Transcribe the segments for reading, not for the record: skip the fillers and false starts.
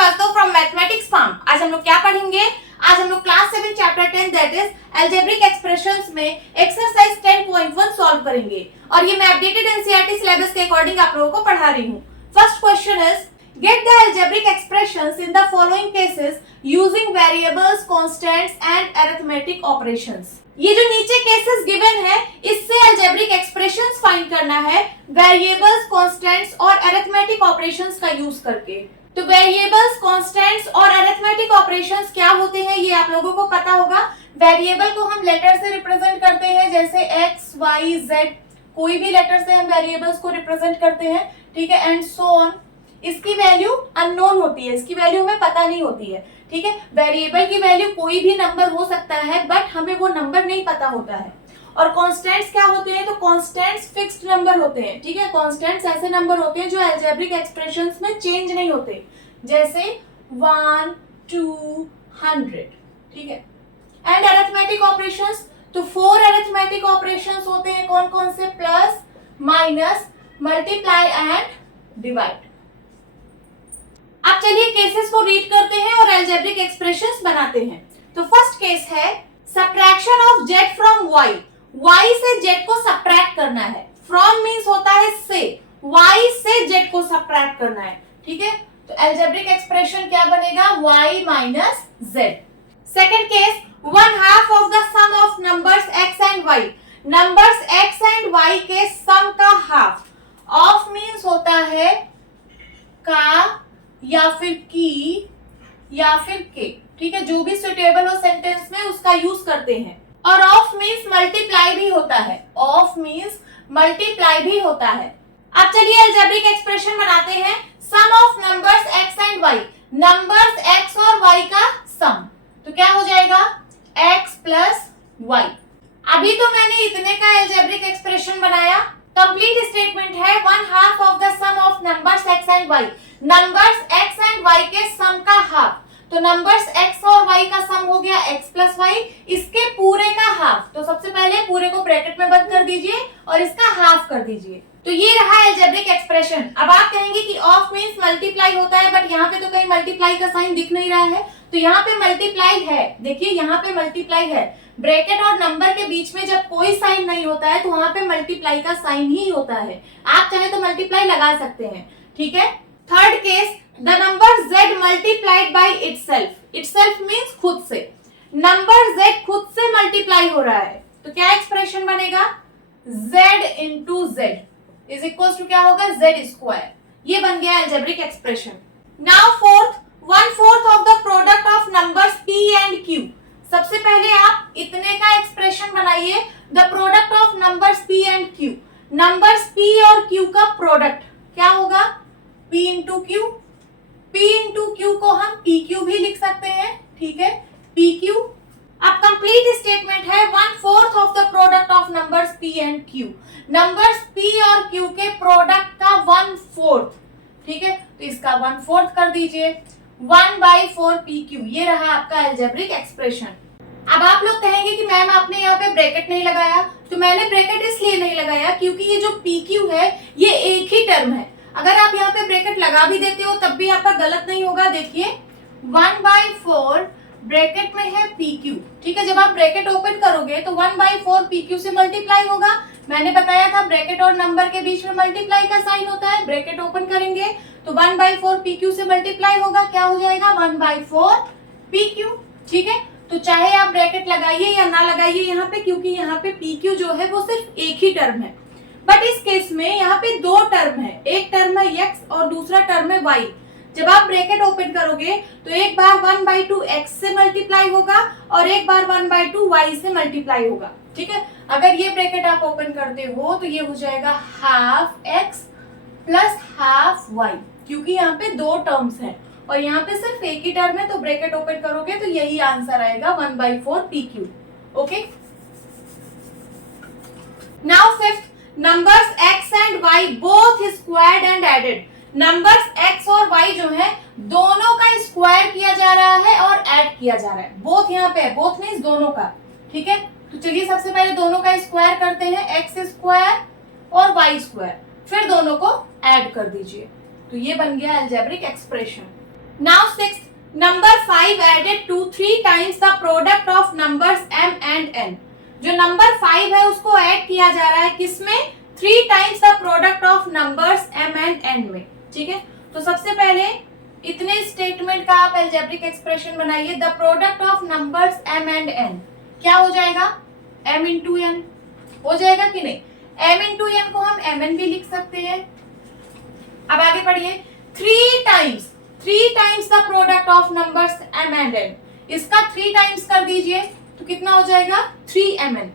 Srivastava from mathematics farm. आज हम लोग क्या पढ़ेंगे? आज हम लोग class 7 chapter 10 that is algebraic expressions में एक्सरसाइज 10.1 सॉल्व करेंगे और ये मैं अपडेटेड एनसीईआरटी सिलेबस के अकॉर्डिंग आप लोगों को पढ़ा रही हूँ। First question is get the algebraic expressions in the following cases using variables, constants and arithmetic operations. ये जो नीचे केसेस गिवन है इससे अलजेब्रिक एक्सप्रेशंस फाइंड करना है वेरिएबल्स, कांस्टेंट्स और अरिथमेटिक ऑपरेशंस का यूज करके। तो वेरिएबल्स, कांस्टेंट्स और अरिथमेटिक ऑपरेशंस क्या होते हैं ये आप लोगों को पता होगा। वेरिएबल को हम लेटर से रिप्रेजेंट करते हैं, जैसे x, y, z, कोई भी लेटर से हम वेरिएबल्स को रिप्रेजेंट करते हैं, ठीक है, एंड सो ऑन। इसकी वैल्यू अननोन होती है, इसकी वैल्यू हमें पता नहीं होती है, ठीक है। वेरिएबल की वैल्यू कोई भी नंबर हो सकता है बट हमें वो नंबर नहीं पता होता है। और कांस्टेंट्स क्या होते हैं? तो कांस्टेंट्स फिक्स्ड नंबर होते हैं, ठीक है। कांस्टेंट्स ऐसे नंबर होते हैं जो अलजेब्रिक एक्सप्रेशंस में चेंज नहीं होते, जैसे 1, 2, 100, ठीक है। एंड अरिथमेटिक ऑपरेशंस, तो 4 अरिथमेटिक ऑपरेशंस होते हैं, कौन कौन से? Plus, minus, multiply and divide. अब चलिए केसेस को रीड करते हैं और अलजेब्रिक एक्सप्रेशंस बनाते हैं। तो फर्स्ट केस है subtraction of z from y। y से z को सब्ट्रैक्ट करना है। फ्रॉम मींस होता है से, y से z को सब्ट्रैक्ट करना है, ठीक है। तो अलजेब्रिक एक्सप्रेशन क्या बनेगा? y minus z। Second case 1/2 of the sum of numbers x and y। Numbers x and y के सम का हाफ। ऑफ मींस होता है का या फिर की या फिर के, ठीक है, जो भी सुटेबल हो सेंटेंस में उसका यूज करते हैं। और ऑफ मींस मल्टीप्लाई भी होता है, ऑफ मींस मल्टीप्लाई भी होता है। अब चलिए अलजेब्रिक एक्सप्रेशन बनाते हैं। Sum of numbers x and y, numbers x और y का सम, तो क्या हो जाएगा? x plus y। अभी तो मैंने इतने का अलजेब्रिक एक्सप्रेशन बनाया। कंप्लीट स्टेटमेंट है 1/2 of the sum of numbers x and y। Numbers x and y के सम का हाफ, तो नंबर्स x और y का सम हो गया x प्लस y, इसके पूरे का हाफ। तो सबसे पहले पूरे को ब्रैकेट में बंद कर दीजिए और इसका हाफ कर दीजिए। तो ये रहा अलजेब्रिक एक्सप्रेशन। अब आप कहेंगे कि ऑफ मींस मल्टीप्लाई होता है बट यहाँ पे तो कहीं मल्टीप्लाई का साइन दिख नहीं रहा है। तो यहाँ पे मल्टीप्लाई है, देखिए यहाँ पे मल्टीप्लाई है। ब्रैकेट और नंबर के बीच में जब कोई साइन नहीं होता है तो वहां पे मल्टीप्लाई का साइन ही होता है। आप चाहे तो मल्टीप्लाई लगा सकते हैं, ठीक है। Third case the number z multiplied by itself. Itself means खुद से। नंबर z खुद से मल्टीप्लाई हो रहा है तो क्या एक्सप्रेशन बनेगा? z into z is equal to क्या होगा? z square. ये बन गया algebraic expression. Now fourth 1/4 of the product of numbers p and q। सबसे पहले आप इतने का एक्सप्रेशन बनाइए, the product of numbers p and q। Numbers p और q का प्रोडक्ट क्या होगा? p into q. p into q को हम pq भी लिख सकते हैं, ठीक है, pq। अब कंप्लीट स्टेटमेंट है 1/4 of the product of numbers p and q। Numbers p और q के प्रोडक्ट का 1/4, ठीक है, तो इसका 1/4 कर दीजिए। 1/4 pq, ये रहा आपका अलजेब्रिक एक्सप्रेशन। अब आप लोग कहेंगे कि मैम आपने यहाँ पे ब्रैकेट नहीं लगाया। तो मैंने ब्रैकेट इसलिए नहीं लगाया क्योंकि ये जो pq है ये एक ही टर्म है। अगर आप यहाँ पे ब्रैकेट लगा भी देते हो तब भी आपका गलत नहीं होगा। देखिए 1/4 ब्रैकेट में है pq, ठीक है। जब आप ब्रैकेट ओपन करोगे तो 1/4 pq से मल्टीप्लाई होगा। मैंने बताया था ब्रैकेट और नंबर के बीच में मल्टीप्लाई का साइन होता है। ब्रैकेट ओपन करेंगे तो 1/4 pq से मल्टीप्लाई होगा, क्या हो जाएगा? 1/4 pq, ठीक है। तो चाहे आप ब्रैकेट लगाइए या ना लगाइए यहाँ पे, क्योंकि यहाँ पे pq जो है वो सिर्फ एक ही टर्म है। बट इस केस में यहाँ पे 2 टर्म है, एक टर्म है x और दूसरा टर्म है y। जब आप ब्रैकेट ओपन करोगे तो एक बार 1/2 x से मल्टीप्लाई होगा और एक बार 1/2 y से मल्टीप्लाई होगा, ठीक है। अगर ये ब्रैकेट आप ओपन करते हो तो ये हो जाएगा half x plus half y, क्योंकि यहाँ पे 2 टर्म्स हैं और यहाँ पे सिर्फ एक ही टर्म है। तो ब्रैकेट ओपन करोगे तो यही आंसर आएगा 1/4 pq, okay. Now fifth, numbers x and y both squared and added. Numbers x और y जो है दोनों का स्क्वायर किया जा रहा है और ऐड किया जा रहा है। बोथ यहाँ पे है, बोथ मींस दोनों का, ठीक है। तो चलिए सबसे पहले दोनों का स्क्वायर करते हैं, x स्क्वायर और y स्क्वायर, फिर दोनों को ऐड कर दीजिए। तो ये बन गया algebraic expression. Now sixth, number 5 added to 3 times the product of numbers m and n। जो नंबर 5 है उसको ऐड किया जा रहा है किसमें? 3 times the product of numbers m and n में। ठीक है, तो सबसे पहले इतने स्टेटमेंट का आप अलजेब्रिक एक्सप्रेशन बनाइए। The product of numbers m and n क्या हो जाएगा? m इंटू n हो जाएगा कि नहीं? m इंटू n को हम mn भी लिख सकते हैं। अब आगे पढ़िए, 3 times the product of numbers m and n, इसका 3 टाइम्स कर दीजिए तो कितना हो जाएगा? 3mn।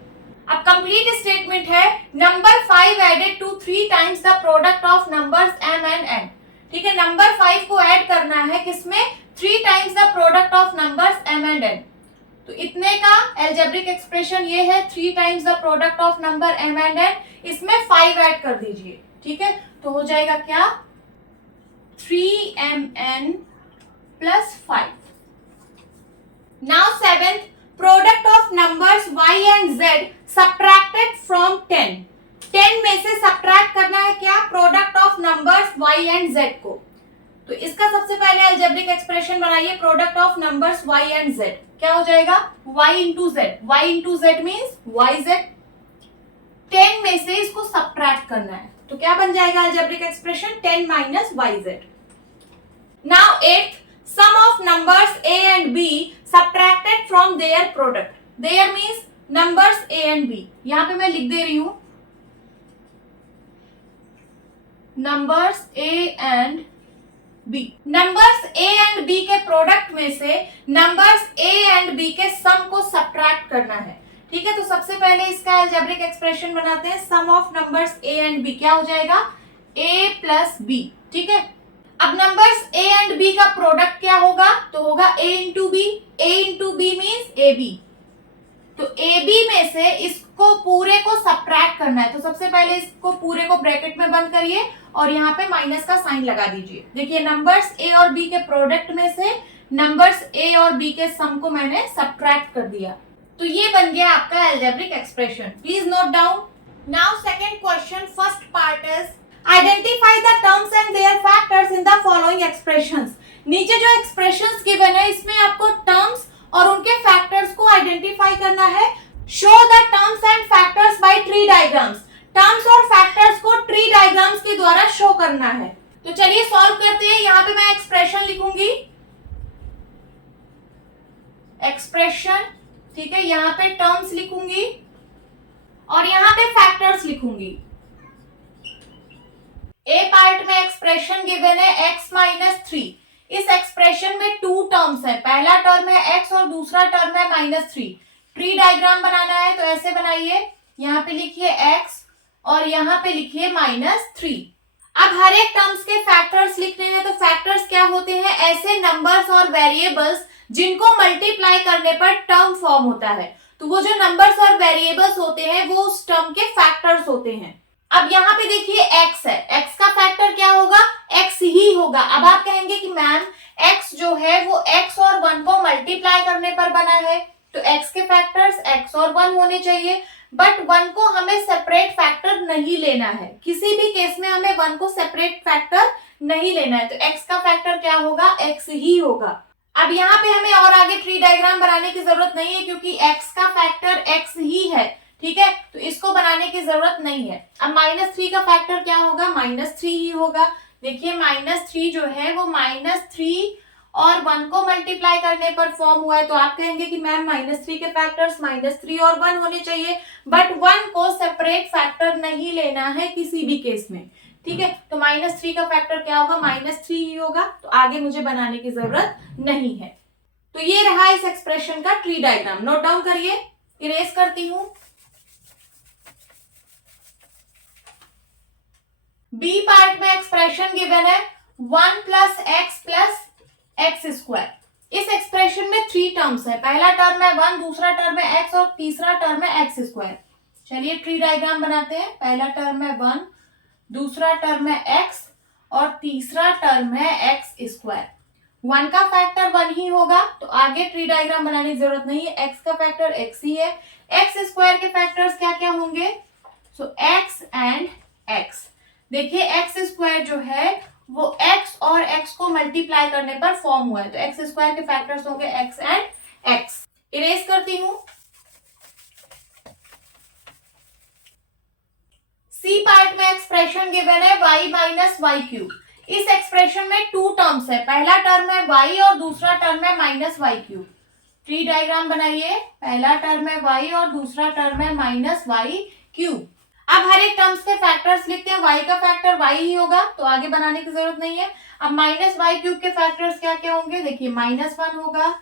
अब कंप्लीट स्टेटमेंट है, number 5 added to 3 times the product of numbers m and n। ठीक है, नंबर 5 को ऐड करना है किसमें? 3 times the product of numbers m and n। तो इतने का अलजेब्रिक एक्सप्रेशन ये है, 3 times the product of number m and n, इसमें 5 ऐड कर दीजिए। ठीक है, तो हो जाएगा क्या? 3mn plus 5। Now seventh, product of numbers y and z subtracted from 10। 10 में से सब्ट्रैक्ट करना है क्या? Product of numbers y and z को। तो इसका सबसे पहले अलजेब्रिक एक्सप्रेशन बनाइए, product of numbers y and z क्या हो जाएगा? y into Z. y into Z means yz। 10 में से इसको सब्ट्रैक्ट करना है तो क्या बन जाएगा algebraic expression? 10 minus yz। Now eighth, sum of numbers a and b subtracted from their product. Their means numbers a and b, यहां पे मैं लिख दे रही हूं numbers a and b। Numbers a and b के प्रोडक्ट में से नंबर्स a एंड b के सम को सब्ट्रैक्ट करना है। ठीक है, तो सबसे पहले इसका अलजेब्रिक एक्सप्रेशन बनाते हैं। Sum of numbers a and b क्या हो जाएगा? a plus b। ठीक है, अब नंबर्स a एंड b का प्रोडक्ट क्या होगा? तो होगा a into b। a into b means ab। तो ab में से इसको पूरे को सब्ट्रैक्ट करना है, तो सबसे पहले इसको पूरे को ब्रैकेट में बंद करिए और यहाँ पे माइनस का साइन लगा दीजिए। देखिए, नंबर्स a और b के प्रोडक्ट में से नंबर्स a और b के सम को मैंने सब्ट्रैक्ट कर दिया। तो ये बन गया आपका algebraic expression. Please note down. Now second question, first part is identify the terms and their factors in the following expressions. नीचे जो एक्सप्रेशंस गिवन है इसमें आपको टर्म्स और उनके फैक्टर्स को आइडेंटिफाई करना है। Show the terms and factors bye tree diagrams. Terms और फैक्टर्स को ट्री डायग्राम्स के द्वारा शो करना है। तो चलिए सॉल्व करते हैं। यहाँ पे मैं एक्सप्रेशन लिखूंगी, एक्सप्रेशन। ठीक है, यहाँ पे टर्म्स लिखूंगी और यहाँ पे फैक्टर्स लिखूंगी। ए पार्ट में एक्सप्रेशन गिवन है x माइनस 3। इस एक्सप्रेशन में 2 टर्म्स है, पहला टर्म है x और दूसरा टर्म है -3। ट्री डायग्राम बनाना है तो ऐसे बनाइए, यहाँ पे लिखिए x और यहाँ पे लिखिए -3। अब हर एक टर्म्स के फैक्टर्स लिखने हैं। तो फैक्टर्स क्या होते हैं? ऐसे नंबर्स और वेरिएबल्स जिनको मल्टीप्लाई करने पर टर्म फॉर्म होता है। तो वो जो नंबर्स और वेरिएबल्स होते हैं वो उस टर्म के फैक्टर्स होते हैं। अब यहाँ पे देखिए x है, x का फैक्टर क्या होगा? x ही होगा। अब आप कहेंगे कि मैम x जो है वो x और 1 को मल्टीप्लाई करने पर बना है, तो x के फैक्टर्स x और 1 होने चाहिए, बट 1 को हमें सेपरेट फैक्टर नहीं लेना है। किसी भी केस में हमें 1 को सेपरेट फैक्टर नहीं लेना है, तो x का फैक्टर क्या होगा? x ही होगा। अब यहाँ पे हमें और आगे ट्री डायग्राम बनाने की जरूरत नहीं है क्योंकि x का फैक्टर x ही है। ठीक है, तो इसको बनाने की जरूरत नहीं है। अब -3 का फैक्टर क्या होगा? -3 ही होगा। देखिए -3 जो है वो -3 और 1 को मल्टीप्लाई करने पर फॉर्म हुआ है, तो आप कहेंगे कि मैम -3 के फैक्टर्स -3 और 1 होने चाहिए, बट 1 को सेपरेट फैक्टर नहीं लेना है किसी भी केस में। ठीक है, तो -3 का फैक्टर क्या होगा? -3 ही होगा। तो आगे मुझे बनाने की जरूरत नहीं है। तो ये रहा इस एक्सप्रेशन का ट्री डायग्राम। नोट डाउन करिए, इरेज करती हूं। बी पार्ट में एक्सप्रेशन गिवन है 1 प्लस एक्स स्क्वायर। इस एक्सप्रेशन में 3 टर्म्स है, पहला टर्म है 1, दूसरा टर्म है x और तीसरा टर्म है एक्स स्क्वायर। चलिए ट्री डायग्राम बनाते हैं। पहला टर्म है 1, दूसरा टर्म है x और तीसरा टर्म है एक्स स्क्वायर। 1 का फैक्टर 1 ही होगा, तो आगे ट्री डायग्राम बनाने की जरूरत नहीं है। x का फैक्टर x ही है। एक्स स्क्वायर के फैक्टर्स क्या क्या होंगे? सो x एंड x। देखिए x स्क्वायर जो है वो x और x को मल्टीप्लाई करने पर फॉर्म हुआ है। तो एक्स स्क्वायर के फैक्टर्स होंगे x एंड x। इरेज करती हूं। सी पार्ट में एक्सप्रेशन गिवन है y माइनस वाई क्यूब। इस एक्सप्रेशन में टू टर्म्स है, पहला टर्म है y और दूसरा टर्म है minus y cube. Tree diagram बनाइए, पहला टर्म है y और दूसरा टर्म है माइनस वाई क्यूब। अब हर एक टर्म्स के फैक्टर्स लिखते हैं, y का फैक्टर y ही होगा तो आगे बनाने की जरूरत नहीं है। अब माइनस वाई क्यूब के फैक्टर्स क्या क्या होंगे, देखिए -1 होगा,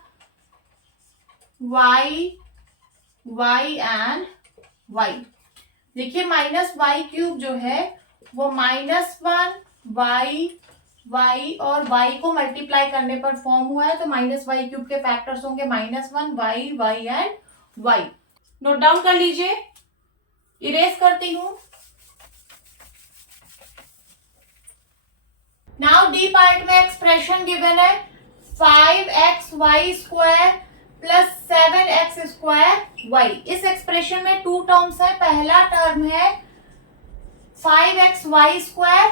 y एंड y। देखिए माइनस वाई क्यूब जो है वो -1 y और y को मल्टीप्लाई करने पर फॉर्म हुआ है। तो माइनस वाई क्यूब के फैक्टर्स होंगे -1 y and y। Note down कर लीजिए। इरेज करती हूं। नाउ डी पार्ट में एक्सप्रेशन गिवन है 5xy square plus 7x square y। इस एक्सप्रेशन में टू टर्म्स है, पहला टर्म है 5xy स्क्वायर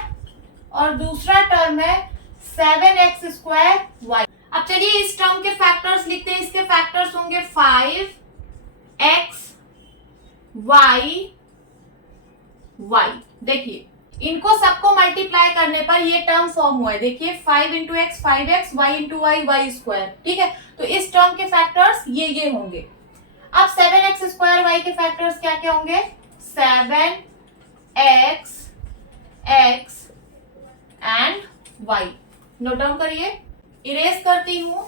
और दूसरा टर्म है 7x स्क्वायर y। अब चलिए इस टर्म के फैक्टर्स लिखते हैं। इसके फैक्टर्स होंगे 5x y। देखिए इनको सबको मल्टीप्लाई करने पर ये टर्म फॉर्म हुआ है। देखिए 5 into x 5x, y into y square. ठीक है, तो इस टर्म के फैक्टर्स ये होंगे। अब 7x स्क्वायर y के फैक्टर्स क्या क्या होंगे, 7x x and y। Note down करिए। इरेज करती हूं।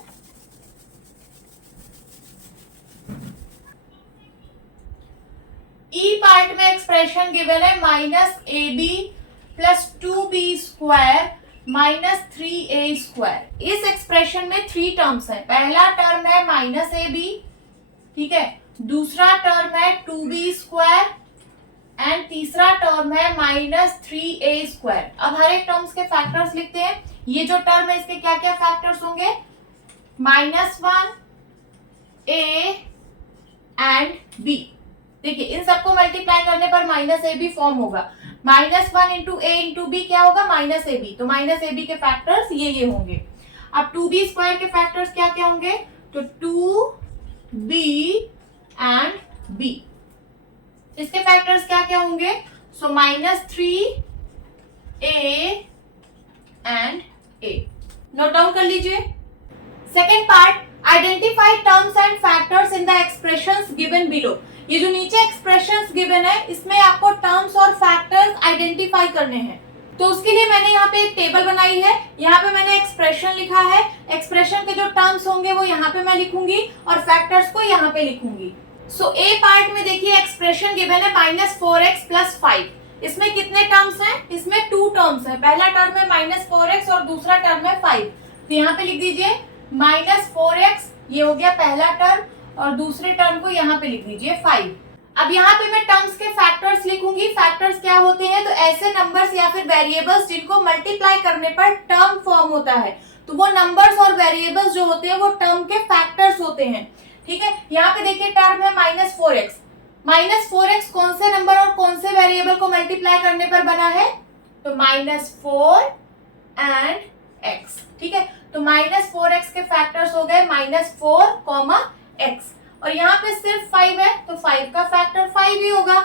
ई पार्ट में एक्सप्रेशन गिवन है -ab plus 2b square minus 3a square. इस एक्सप्रेशन में थ्री टर्म्स है, पहला टर्म है -ab, ठीक है, दूसरा टर्म है 2b स्क्वायर एंड तीसरा टर्म है -3a स्क्वायर। अब हर एक टर्म्स के फैक्टर्स लिखते हैं। ये जो टर्म है इसके क्या क्या फैक्टर्स होंगे, -1 a एंड b। देखिए इन सबको मल्टीप्लाई करने पर -ab फॉर्म होगा। -1 इंटू a इंटू b क्या होगा, -ab। तो -ab के फैक्टर्स ये होंगे। अब 2b स्क्वायर के फैक्टर्स क्या क्या होंगे, तो 2b एंड b। इसके फैक्टर्स क्या क्या होंगे, सो -3a and a। Note down कर लीजिए। Second part, identify terms and factors in the expressions given below. ये जो नीचे एक्सप्रेशंस गिवन है इसमें आपको टर्म्स और फैक्टर्स आइडेंटिफाई करने हैं। तो उसके लिए मैंने यहाँ पे एक टेबल बनाई है, यहाँ पे मैंने एक्सप्रेशन लिखा है। एक्सप्रेशन के जो टर्म्स होंगे वो यहाँ पे मैं लिखूंगी और फैक्टर्स को यहाँ पे लिखूंगी। सो ए पार्ट में देखिए एक्सप्रेशन गिवन है -4x प्लस 5। इसमें कितने टर्म्स हैं, इसमें टू टर्म्स हैं, पहला टर्म है -4x और दूसरा टर्म है 5। तो यहाँ पे लिख दीजिए -4x, ये हो गया पहला टर्म, और दूसरे टर्म को यहाँ पे लिख दीजिए 5। अब यहाँ पे मैं टर्म्स के फैक्टर्स लिखूंगी। फैक्टर्स क्या होते हैं, तो ऐसे नंबर्स या फिर वेरिएबल्स जिनको मल्टीप्लाई करने पर टर्म फॉर्म होता है। तो वो नंबर्स और वेरिएबल्स जो होते हैं वो टर्म के फैक्टर्स होते हैं। ठीक है, यहाँ पे देखिए टर्म है -4x। -4x कौन से नंबर और कौन से वेरिएबल को मल्टीप्लाई करने पर बना है, तो -4 एंड x। ठीक है, तो -4x के फैक्टर्स हो गए -4, x, और यहाँ पे सिर्फ 5 है तो 5 का फैक्टर 5 ही होगा।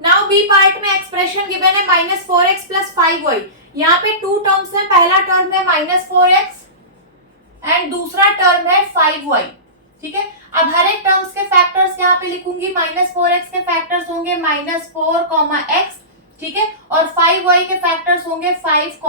नाउ बी पार्ट में एक्सप्रेशन गिवन है -4x प्लस 5y। यहाँ पे टू टर्म्स है, पहला टर्म है -4x एंड दूसरा टर्म है 5y। ठीक है, अब हर एक टर्म्स के फैक्टर्स यहाँ पे लिखूंगी। -4x के फैक्टर्स होंगे -4, x, ठीक है, और 5y के फैक्टर्स होंगे 5,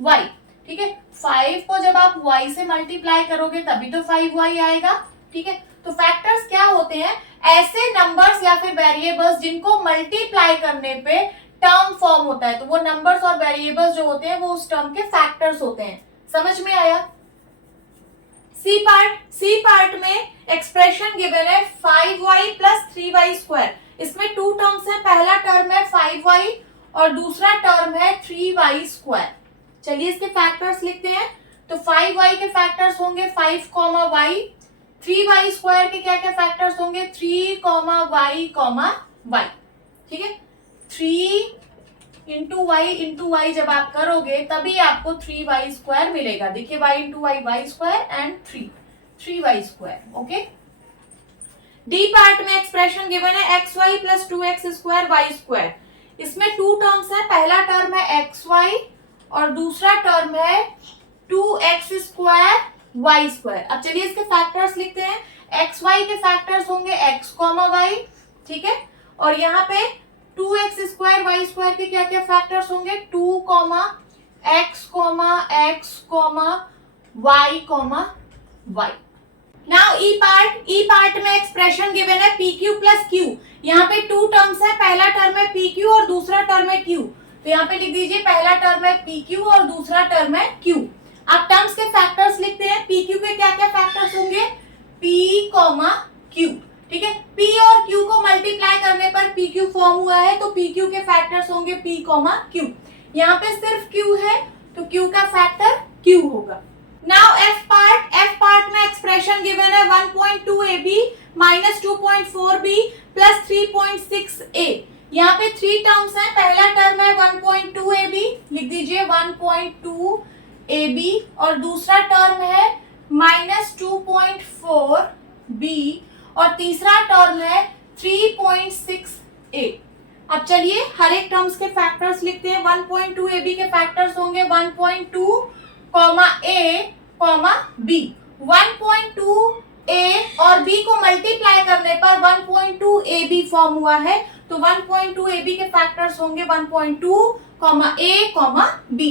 y। ठीक है, 5 को जब आप y से मल्टीप्लाई करोगे तभी तो 5y आएगा। ठीक है, तो फैक्टर्स क्या होते हैं, ऐसे नंबर्स या फिर वेरिएबल्स जिनको मल्टीप्लाई करने पे टर्म फॉर्म होता है। तो वो नंबर्स और वेरिएबल्स जो होते हैं वो उस टर्म के फैक्टर्स होते हैं। समझ में आया। सी पार्ट में एक्सप्रेशन गिवन है 5y प्लस 3y स्क्वायर। इसमें टू टर्म्स है, पहला टर्म है 5y और दूसरा टर्म है 3y स्क्वायर। चलिए इसके फैक्टर्स लिखते हैं। तो 5y के फैक्टर्स होंगे 5, y। 3y स्क्वायर के क्या क्या फैक्टर्स होंगे, 3, y, y। ठीक है, 3 इंटू वाई जब आप करोगे तभी आपको 3y² मिलेगा। देखिए y into y y² and 3y²। Okay, D part में एक्सप्रेशन गिवन है xy प्लस 2x² y²। इसमें टू टर्म्स है, पहला टर्म है xy और दूसरा टर्म है 2x² y²। अब चलिए इसके फैक्टर्स लिखते हैं। xy के फैक्टर्स होंगे x, y, ठीक है, और यहाँ पे 2x² y² के क्या क्या फैक्टर्स होंगे, 2, x, y। नाउ ई पार्ट में एक्सप्रेशन गिवन है PQ प्लस Q। यहाँ पे टू टर्म्स है, पहला टर्म है PQ और दूसरा टर्म है Q। तो यहाँ पे लिख दीजिए पहला टर्म है PQ और दूसरा टर्म है Q। अब टर्म्स के फैक्टर्स लिखते हैं। PQ के क्या क्या फैक्टर्स होंगे, P, Q, ठीक है। P और Q को मल्टीप्लाई करने पर PQ फॉर्म हुआ है, तो PQ के फैक्टर्स होंगे P, Q। यहाँ पे सिर्फ Q है तो Q का फैक्टर Q होगा। नाउ F पार्ट में एक्सप्रेशन गिवन है 1.2ab minus 2.4b plus 3.6a। यहाँ पे थ्री टर्म्स हैं, पहला टर्म है 1.2ab, लिख दीजिए 1.2ab, और दूसरा टर्म है माइनस 2.4b और तीसरा टर्म है 3.6a। अब चलिए हर एक टर्म्स के फैक्टर्स लिखते हैं। 1.2ab के फैक्टर्स होंगे 1.2, a, b। 1.2a और b को मल्टीप्लाई करने पर 1.2ab फॉर्म हुआ है, तो 1.2ab के फैक्टर्स होंगे 1.2, a, b।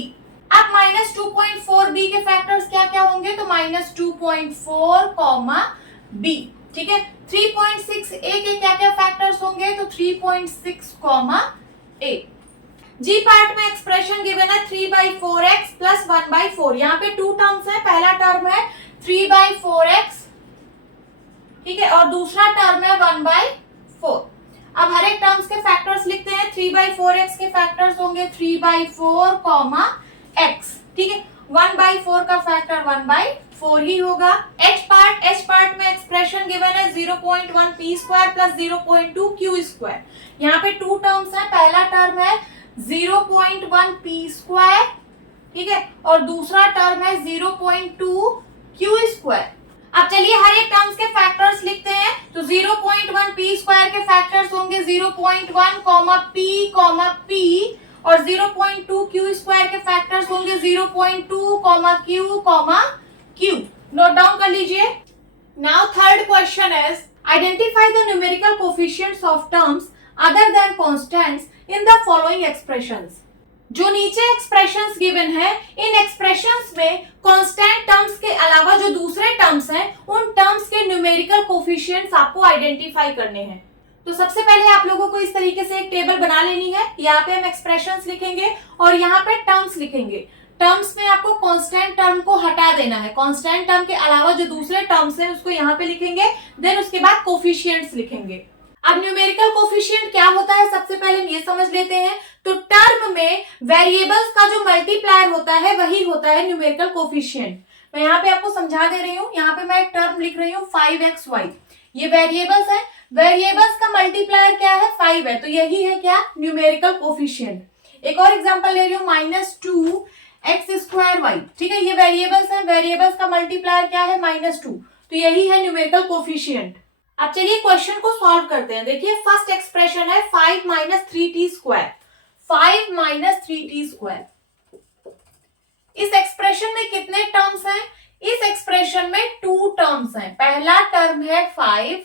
अब माइनस 2.4b के फैक्टर्स क्या क्या होंगे, तो माइनस 2.4, b, ठीक है। 3.6a के क्या क्या फैक्टर्स होंगे, तो 3.6, a। जी पार्ट में एक्सप्रेशन गिवन है 3/4x प्लस 1/4। यहाँ पे टू टर्म्स है, पहला टर्म है 3/4x, ठीक है, और दूसरा टर्म है 1/4। अब हर एक टर्म्स के फैक्टर्स लिखते हैं। 3/4x के फैक्टर्स होंगे 3/4, x, ठीक है। 1/4 का फैक्टर 1/4 ही होगा। h पार्ट में एक्सप्रेशन गिवन है 0.1p² प्लस 0.2q²। यहाँ पे टू टर्म्स है, पहला टर्म है 0.1p², ठीक है, और दूसरा टर्म है 0.2q²। अब चलिए हर एक टर्म्स के फैक्टर्स लिखते हैं। तो 0.1p² के फैक्टर्स होंगे 0.1, p, और 0.2q² के फैक्टर्स होंगे 0.2, q। नोट डाउन कर लीजिए। Now third question is identify the numerical coefficients of terms other than constants in the following expressions. जो नीचे एक्सप्रेशंस गिवन है, इन एक्सप्रेशंस में कांस्टेंट टर्म्स के अलावा जो दूसरे टर्म्स हैं, उन टर्म्स के न्यूमेरिकल कोफिशिएंट्स आपको आइडेंटिफाई करने हैं। तो सबसे पहले आप लोगों को इस तरीके से एक टेबल बना लेनी है। यहाँ पे हम एक्सप्रेशंस लिखेंगे और यहाँ पे टर्म्स लिखेंगे। टर्म्स में आपको कांस्टेंट टर्म को हटा देना है, कांस्टेंट टर्म के अलावा जो दूसरे टर्म्स हैं उसको यहाँ पे लिखेंगे, देन उसके बाद कोफिशिएंट्स लिखेंगे। अब न्यूमेरिकल कोफिशिएंट क्या होता है, सबसे पहले हम ये समझ लेते हैं। तो टर्म में वेरिएबल्स का जो मल्टीप्लायर होता है वही होता है न्यूमेरिकल कोफिशिएंट। मैं यहाँ पे आपको समझा दे रही हूँ। यहाँ पे मैं एक टर्म लिख रही हूँ 5xy, ये वेरिएबल्स है, वेरिएबल्स का मल्टीप्लायर क्या है, 5 है, तो यही है क्या, न्यूमेरिकल कोफिशिएंट। एक और एग्जांपल ले रही हूँ -2x²y, ठीक है, ये वेरिएबल्स है, वेरिएबल्स का मल्टीप्लायर क्या है, -2, तो यही है न्यूमेरिकल कोफिशिएंट। अब चलिए क्वेश्चन को सॉल्व करते हैं। देखिए फर्स्ट एक्सप्रेशन है 5 - 3t², 5 - 3t²। इस एक्सप्रेशन में कितने टर्म्स हैं, इस एक्सप्रेशन में टू टर्म्स हैं। पहला टर्म है 5,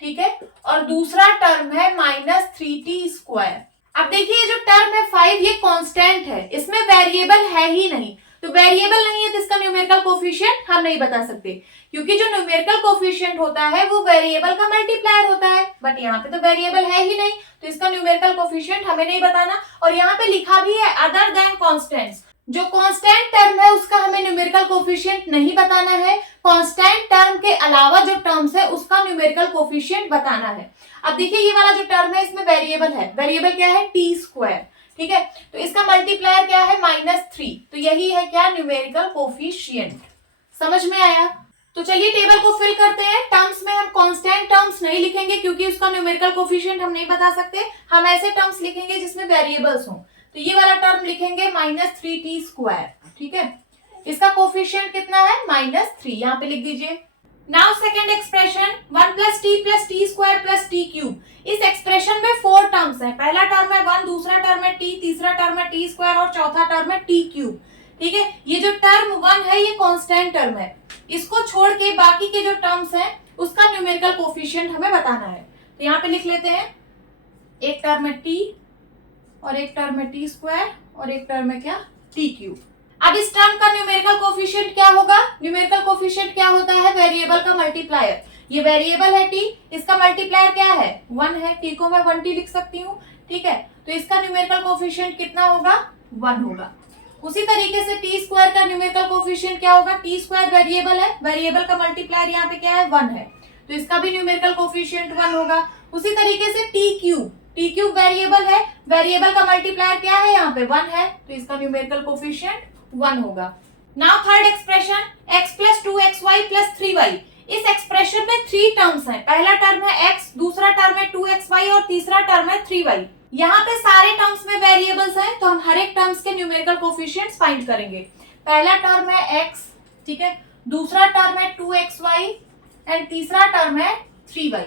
ठीक है, और दूसरा टर्म है -3t²। अब देखिए जो टर्म है 5 ये कांस्टेंट है, इसमें वेरिएबल है ही नहीं, तो वेरिएबल नहीं है तो इसका न्यूमेरिकल कोफिशिएंट हम नहीं बता सकते, क्योंकि जो न्यूमेरिकल कोफिशिएंट होता है वो वेरिएबल का मल्टीप्लायर होता है, बट यहाँ पे तो वेरिएबल है ही नहीं, तो इसका न्यूमेरिकल कोफिशिएंट हमें नहीं बताना। और यहाँ पे लिखा भी है अदर देन कांस्टेंट्स, जो कांस्टेंट टर्म है उसका हमें न्यूमेरिकल कोफिशिएंट नहीं बताना है, कांस्टेंट टर्म के अलावा जो टर्म्स है उसका न्यूमेरिकल कोफिशिएंट बताना है। अब देखिए ये वाला जो टर्म है इसमें वेरिएबल है, वेरिएबल क्या है, t², ठीक है, तो इसका मल्टीप्लायर क्या है, -3, तो यही है क्या, न्यूमेरिकल कोफिशिएंट। समझ में आया। तो चलिए टेबल को फिल करते हैं। टर्म्स में हम कांस्टेंट टर्म्स नहीं लिखेंगे क्योंकि उसका न्यूमेरिकल कोफिशिएंट हम नहीं बता सकते। हम ऐसे टर्म्स लिखेंगे जिसमें वेरिएबल्स हों। तो ये वाला टर्म लिखेंगे -3t²। ठीक है, इसका कोफिशिएंट कितना है -3, यहाँ पे लिख दीजिए। Now second expression 1 + t + t² + t³। इस एक्सप्रेशन में 4 टर्म्स हैं। पहला टर्म है 1, दूसरा टर्म है t, तीसरा टर्म है t² और चौथा टर्म है t³। ठीक है, ये जो टर्म 1 है ये कांस्टेंट टर्म है। इसको छोड़ के बाकी के जो टर्म्स हैं उसका न्यूमेरिकल कोफिशिएंट हमें बताना है। तो यहाँ पे लिख लेते हैं, एक टर्म है t और एक टर्म है t² और एक टर्म है क्या t³। अब इस टर्म का न्यूमेरिकल कोफिशिएंट क्या होगा? न्यूमेरिकल कोफिशिएंट क्या होता है? वेरिएबल का मल्टीप्लायर। ये वेरिएबल है t, इसका मल्टीप्लायर क्या है 1 है, t को मैं 1t लिख सकती हूँ। ठीक है, तो इसका न्यूमेरिकल कोफिशिएंट कितना होगा 1 होगा। उसी तरीके से t² का न्यूमेरिकल कोफिशिएंट क्या होगा? t² वेरिएबल है, वेरिएबल का मल्टीप्लायर यहाँ पे क्या है 1 है, तो इसका भी न्यूमेरिकल कोफिशिएंट 1 होगा। उसी तरीके से t³ वेरिएबल है, वेरिएबल का मल्टीप्लायर क्या है यहाँ पे 1 है, तो इसका न्यूमेरिकल कोफिशिएंट 1 होगा। Now third expression x + 2xy + 3y। इस एक्सप्रेशन में 3 टर्म्स हैं। पहला टर्म है x, दूसरा टर्म है 2xy और तीसरा टर्म है 3y। यहाँ पे सारे टर्म्स में वेरिएबल्स हैं, तो हम हर एक टर्म्स के न्यूमेरिकल कोफिशिएंट्स फाइंड करेंगे। पहला टर्म है x, ठीक है, दूसरा टर्म है 2xy एंड तीसरा टर्म है 3y।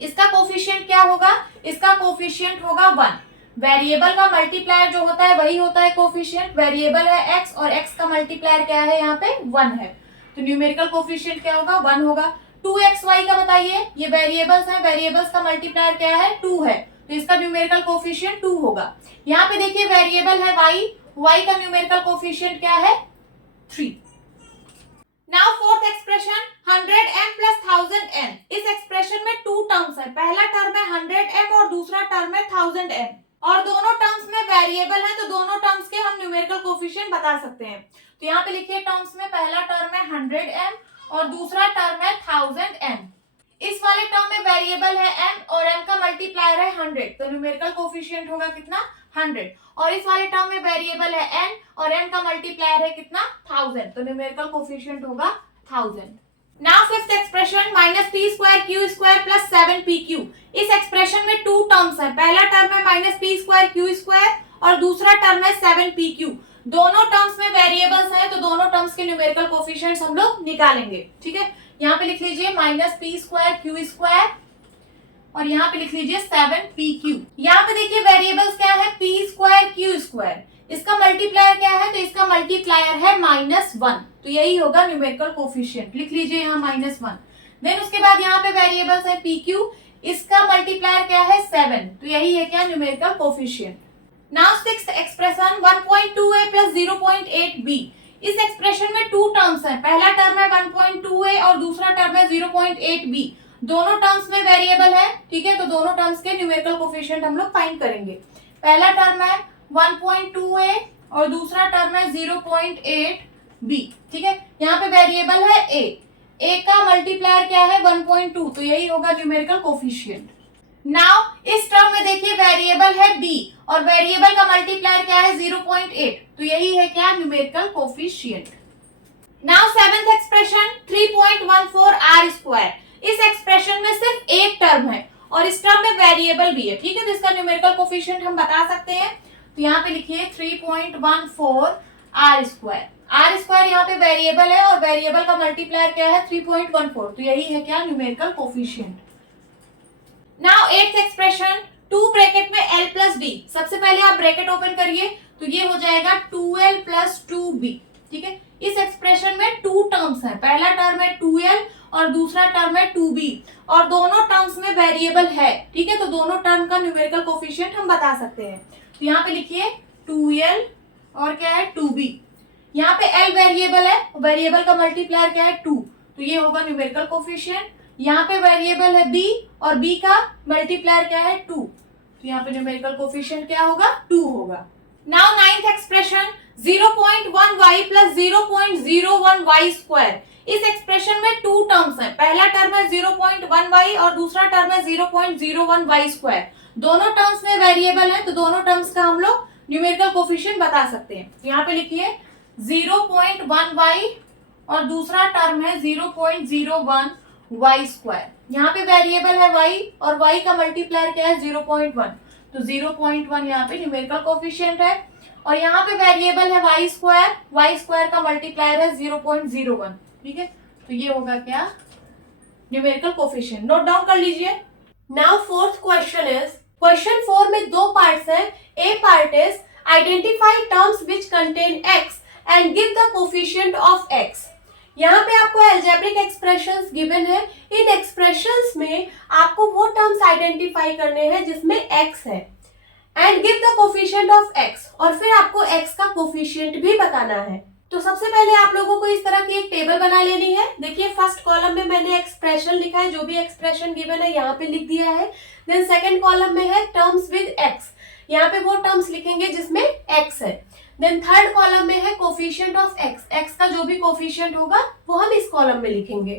इसका कोफिशिएंट क्या होगा? इसका कोफिशिएंट होगा 1। वेरिएबल का मल्टीप्लायर जो होता है वही होता है कोफिशिएंट। वेरिएबल है x और x का मल्टीप्लायर क्या है यहाँ पे 1 है, तो न्यूमेरिकल कोफिशिएंट क्या होगा 1 होगा। 2xy का बताइए, ये वेरिएबल्स हैं, वेरिएबल्स का मल्टीप्लायर क्या है 2 है, तो इसका न्यूमेरिकल कोफिशिएंट 2 होगा। यहाँ पे देखिए वेरिएबल है y का न्यूमेरिकल कोफिशिएंट क्या है 3। Now fourth expression 100m + 1000m। इस एक्सप्रेशन में 2 टर्म्स है। पहला टर्म है 100m और दूसरा टर्म है 1000m और दोनों टर्म्स में वेरिएबल है, तो दोनों टर्म्स के हम न्यूमेरिकल कोफिशिएंट बता सकते हैं। तो यहाँ पे लिखिए टर्म्स में पहला टर्म है 100m और दूसरा टर्म है 1000m। इस वाले टर्म में वेरिएबल है m और m का मल्टीप्लायर है 100, तो न्यूमेरिकल कोफिशिएंट होगा कितना 100। और इस वाले टर्म में वेरिएबल है n और m का मल्टीप्लायर है कितना 1000, तो न्यूमेरिकल कोफिशिएंट होगा 1000। Now fifth expression -p² q² + 7pq। इस एक्सप्रेशन में 2 टर्म्स है। पहला टर्म है -p² q² और दूसरा टर्म है 7pq। दोनों टर्म्स में वेरिएबल्स हैं, तो दोनों टर्म्स के न्यूमेरिकल कोफिशिएंट्स हम लोग निकालेंगे। ठीक है, यहाँ पे लिख लीजिए -p² q² और यहाँ पे लिख लीजिए 7pq। यहाँ पे देखिए वेरिएबल्स क्या है p² q², इसका मल्टीप्लायर क्या है, तो इसका मल्टीप्लायर है -1, तो यही होगा न्यूमेरिकल कोफिशिएंट। लिख लीजिए यहाँ -1। देन उसके बाद यहाँ पे वेरिएबल्स है pq, इसका मल्टीप्लायर क्या है 7, तो यही है क्या numerical coefficient. Now sixth expression 1.2a + 0.8b। इस एक्सप्रेशन में 2 टर्म्स हैं। पहला टर्म है 1.2a और दूसरा टर्म है 0.8b। दोनों टर्म्स में वेरिएबल है, ठीक है, तो दोनों टर्म्स के न्यूमेरिकल कोफिशिएंट हम लोग फाइंड करेंगे। पहला टर्म है 1.2a और दूसरा टर्म है 0.8b। ठीक है, यहाँ पे वेरिएबल है a का मल्टीप्लायर क्या है 1.2, तो यही होगा न्यूमेरिकल कोफिशिएंट। नाउ इस टर्म में देखिए वेरिएबल है b और वेरिएबल का मल्टीप्लायर क्या है 0.8, तो यही है क्या numerical coefficient. Now seventh expression 3.14r²। इस एक्सप्रेशन में सिर्फ एक टर्म है और इस टर्म में वेरिएबल भी है। ठीक है, तो इसका न्यूमेरिकल कोफिशिएंट हम बता सकते हैं। तो यहाँ पे लिखिए 3.14r²। r² यहाँ पे वेरिएबल है और वेरिएबल का मल्टीप्लायर क्या है 3.14, तो यही है क्या numerical coefficient. Now eighth expression 2 bracket में l + b। सबसे पहले आप ब्रैकेट ओपन करिए, तो ये हो जाएगा 2l + 2b। ठीक है, इस एक्सप्रेशन में 2 टर्म्स हैं। पहला टर्म है 2l और दूसरा टर्म है 2b और दोनों टर्म्स में वेरिएबल है। ठीक है, तो दोनों टर्म का न्यूमेरिकल कोफिशिएंट हम बता सकते हैं। तो यहाँ पे लिखिए 2l और क्या है 2b। यहाँ पे l वेरिएबल है, वेरिएबल का मल्टीप्लायर क्या है 2, तो ये होगा न्यूमेरिकल कोफिशिएंट। यहाँ पे वेरिएबल है b और b का मल्टीप्लायर क्या है 2, तो यहाँ पे न्यूमेरिकल कोफिशिएंट क्या होगा 2 होगा। Now ninth expression 0.1y + 0.01y²। इस एक्सप्रेशन में 2 टर्म्स हैं। पहला टर्म है 0.1y और दूसरा टर्म है 0.01y²। दोनों टर्म्स में वेरिएबल है, तो दोनों टर्म्स का हम लोग न्यूमेरिकल कोफिशिएंट बता सकते हैं। यहाँ पे लिखिए 0.1y और दूसरा टर्म है 0.01 वाई स्क्वायर। यहाँ पे वेरिएबल है y और y का मल्टीप्लायर क्या है 0.1, तो 0.1 यहाँ पे न्यूमेरिकल कोफिशिएंट है। और यहाँ पे वेरिएबल है y स्क्वायर का मल्टीप्लायर है 0.01। ठीक है, तो ये होगा क्या न्यूमेरिकल कोफिशिएंट। नोट डाउन कर लीजिए। Now fourth question is, question 4 में दो पार्ट्स हैं। A part is identify terms which contain x and give the coefficient of x। यहाँ पे आपको एल्जेब्रिक एक्सप्रेशंस गिवन है। इन एक्सप्रेशंस में आपको वो टर्म्स आइडेंटिफाई करने हैं जिसमें x है and give the coefficient of x, और फिर आपको x का कोफिशिएंट भी बताना है। तो सबसे पहले आप लोगों को इस तरह की एक टेबल बना लेनी है। देखिए फर्स्ट कॉलम में मैंने एक्सप्रेशन लिखा है, जो भी एक्सप्रेशन गिवन है यहाँ पे लिख दिया है। देन सेकंड कॉलम में है टर्म्स विद x, यहाँ पे वो टर्म्स लिखेंगे जिसमें x है। देन थर्ड कॉलम में है कोफिशिएंट ऑफ x का जो भी कोफिशिएंट होगा वो हम इस कॉलम में लिखेंगे।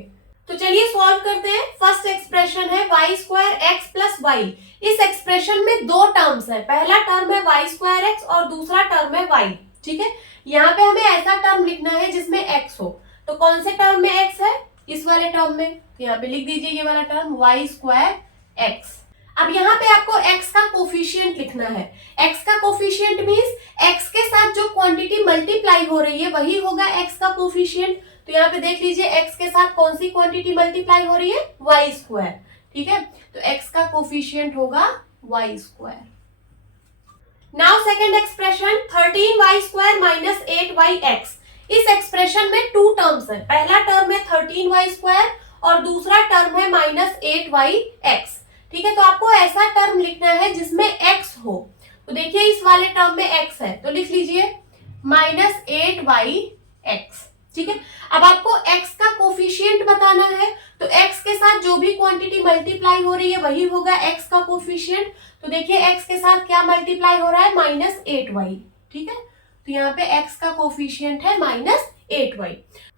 तो चलिए सॉल्व करते हैं। फर्स्ट एक्सप्रेशन है y square x plus y। इस एक्सप्रेशन में दो टर्म्स है, पहला टर्म है y स्क्वायर x और दूसरा टर्म है y। ठीक है, यहाँ पे हमें ऐसा टर्म लिखना है जिसमें x हो। तो कौन से टर्म में x है? इस वाले टर्म में। तो यहाँ पे लिख दीजिए ये वाला टर्म y स्क्वायर x। अब यहाँ पे आपको x का कोफिशिएंट लिखना है। x का कोफिशिएंट मींस x के साथ जो क्वांटिटी मल्टीप्लाई हो रही है वही होगा x का कोफिशिएंट। तो यहाँ पे देख लीजिए x के साथ कौन सी क्वांटिटी मल्टीप्लाई हो रही है? y square. ठीक है, तो x का कोफिशिएंट होगा y square. Now second expression 13y square minus 8yx। इस एक्सप्रेशन में टू टर्म्स है, पहला टर्म है 13y स्क्वायर और दूसरा टर्म है माइनस 8yx। ठीक है, तो आपको ऐसा टर्म लिखना है जिसमें x हो। तो देखिए इस वाले टर्म में x है, तो लिख लीजिए माइनस 8yx। ठीक है, अब आपको x का कोफिशिएंट बताना है, तो x के साथ जो भी क्वांटिटी मल्टीप्लाई हो रही है वही होगा x का कोफिशिएंट। तो देखिए x के साथ क्या मल्टीप्लाई हो रहा है? Minus 8y। ठीक है, तो यहाँ पे x का कोफिशिएंट है minus 8y।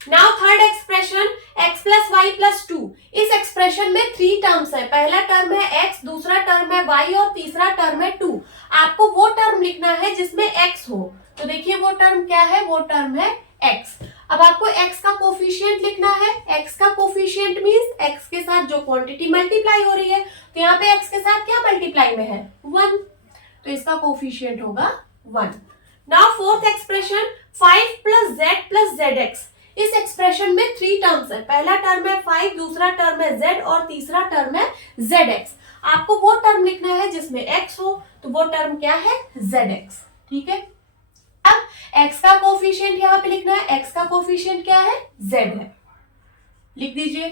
Now third expression x plus y plus 2। इस एक्सप्रेशन में थ्री टर्म्स है, पहला टर्म है x, दूसरा टर्म है y और तीसरा टर्म है 2। आपको वो टर्म लिखना है जिसमें x हो। तो देखिए वो टर्म क्या है? वो टर्म है x। अब आपको x का कोफिशिएंट लिखना है। x का कोफिशिएंट मींस x के साथ जो क्वांटिटी मल्टीप्लाई हो रही है, तो यहाँ पे x के साथ क्या मल्टीप्लाई में है? 1, तो इसका कोफिशिएंट होगा 1। Now fourth expression 5 plus z plus zx। इस एक्सप्रेशन में थ्री टर्म्स है, पहला टर्म है 5, दूसरा टर्म है z और तीसरा टर्म है zx। आपको वो टर्म लिखना है जिसमें x हो, तो वो टर्म क्या है? zx। ठीक है, अब x का कोफिशिएंट यहाँ पे लिखना है। x का कोफिशिएंट क्या है? z है, लिख दीजिए।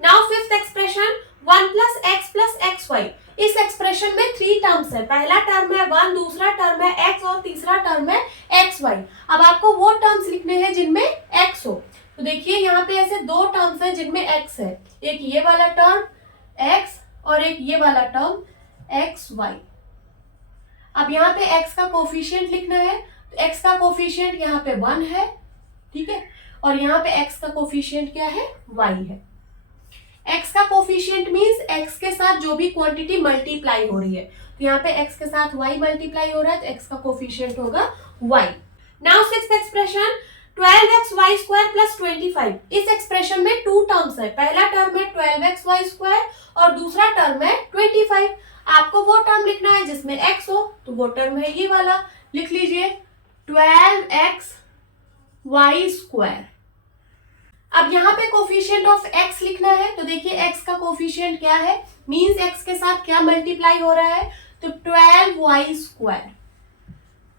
Now fifth expression 1 plus x plus xy। इस एक्सप्रेशन में थ्री टर्म्स है, पहला टर्म है 1, दूसरा टर्म है x और तीसरा टर्म है xy। अब आपको वो टर्म्स लिखने हैं जिनमें x हो। तो देखिए यहाँ पे ऐसे दो टर्म्स हैं जिनमें x है, एक ये वाला टर्म x और एक ये वाला टर्म xy। अब यहाँ पे x का कोफिशिएंट लिखना है, तो x का कोफिशिएंट यहाँ पे 1 है। ठीक है, और यहाँ पे x का कोफिशिएंट क्या है? y है। x का कोफिशिएंट मींस x के साथ जो भी क्वांटिटी मल्टीप्लाई हो रही है, तो यहाँ पे x के साथ y मल्टीप्लाई हो रहा है, तो x का कोफिशिएंट होगा y। Now sixth expression 12xy square plus 25। इस एक्सप्रेशन में टू टर्म्स है, पहला टर्म है 12xy स्क्वायर और दूसरा टर्म है 25। आपको वो टर्म लिखना है जिसमें x हो, तो वो टर्म है ये वाला, लिख लीजिए 12xy स्क्वायर। अब यहाँ पे कोफिशिएंट ऑफ x लिखना है, तो देखिए x का कोफिशिएंट क्या है? मींस x के साथ क्या मल्टीप्लाई हो रहा है? तो 12y स्क्वायर,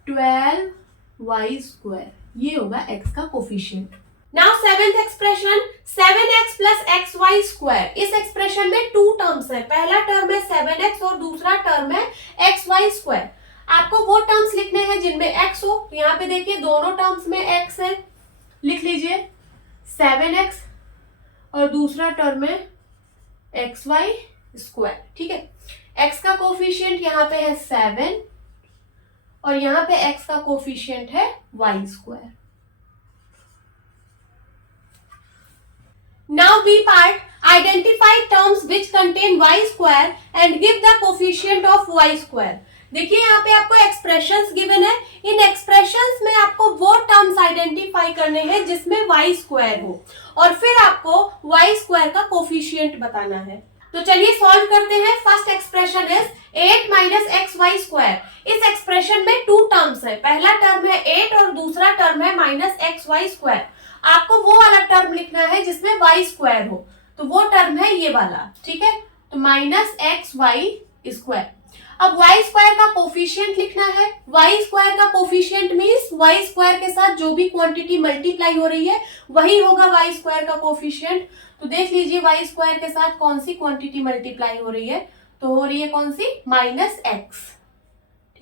12y स्क्वायर, ये होगा x का coefficient. Now seventh expression 7x plus xy square. इस एक्सप्रेशन में टू टर्म्स है, पहला टर्म है 7x और दूसरा टर्म है xy स्क्वायर। आपको वो टर्म्स लिखने हैं जिनमें x हो, तो यहाँ पे देखिए दोनों टर्म्स में x है, लिख लीजिए 7x और दूसरा टर्म है xy स्क्वायर। ठीक है, x का कोफिशिएंट यहाँ पे है 7 और यहाँ पे x का कोफिशिएंट है y square. Now B part identify terms which contain y square and give the coefficient of y square. देखिए यहाँ पे आपको एक्सप्रेशंस गिवन है, इन एक्सप्रेशंस में आपको वो टर्म्स आइडेंटिफाई करने हैं जिसमें y स्क्वायर हो और फिर आपको y स्क्वायर का कोफिशिएंट बताना है। तो चलिए सॉल्व करते हैं। First expression is 8 minus x y square. इस एक्सप्रेशन में टू टर्म्स है, पहला टर्म है 8 और दूसरा टर्म है माइनस एक्स वाई स्क्वायर। आपको वो वाला टर्म लिखना है जिसमें y स्क्वायर हो, तो वो टर्म है ये वाला, ठीक है। तो माइनस एक्स वाई स्क्वायर। अब y स्क्वायर का कोफिशिएंट लिखना है। y स्क्वायर का कोफिशिएंट मींस y स्क्वायर के साथ जो भी क्वांटिटी मल्टीप्लाई हो रही है वही होगा y स्क्वायर का कोफिशिएंट। तो देख लीजिए y स्क्वायर के साथ कौन सी क्वांटिटी मल्टीप्लाई हो रही है, तो हो रही है कौन सी, माइनस एक्स,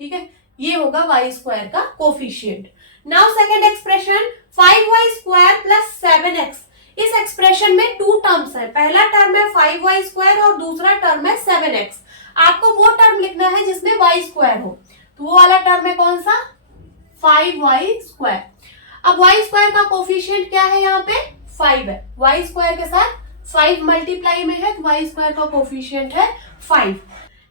ठीक है। ये होगा y स्क्वायर का coefficient. Now second expression 5y square plus 7x। इस एक्सप्रेशन में टू टर्म्स है, पहला टर्म है 5y स्क्वायर और दूसरा टर्म है 7x। आपको वो टर्म लिखना है जिसमें y स्क्वायर हो, तो वो वाला टर्म है कौन सा, 5y स्क्वायर। अब y स्क्वायर का कोफिशिएंट क्या है, यहाँ पे 5 है, y स्क्वायर के साथ 5 मल्टीप्लाई में है, तो y स्क्वायर का कोफिशिएंट है 5।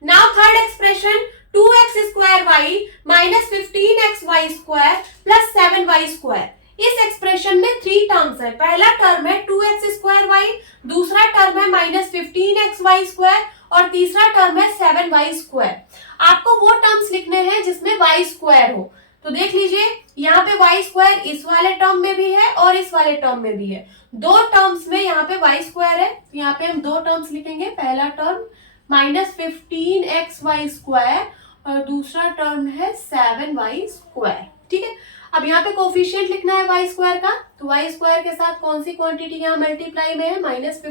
Now third expression 2x square y minus 15x y square plus 7y square. इस एक्सप्रेशन में थ्री टर्म्स है, पहला टर्म है 2x स्क्वायर y, दूसरा टर्म है माइनस 15x y स्क्वायर और तीसरा टर्म है 7y स्क्वायर। आपको वो टर्म्स लिखने हैं जिसमें y स्क्वायर हो। तो देख लीजिए यहाँ पे y स्क्वायर इस वाले टर्म में भी है और इस वाले टर्म में भी है, दो टर्म्स में यहाँ पे y स्क्वायर है, तो यहाँ पे हम दो टर्म्स लिखेंगे। पहला टर्म माइनस 15xy स्क्वायर और दूसरा टर्म है 7y स्क्वायर, ठीक है। अब यहाँ पे कोफिशिएंट लिखना है y स्क्वायर का, तो y स्क्वायर के साथ कौन सी क्वांटिटी यहाँ मल्टीप्लाई में है, माइनस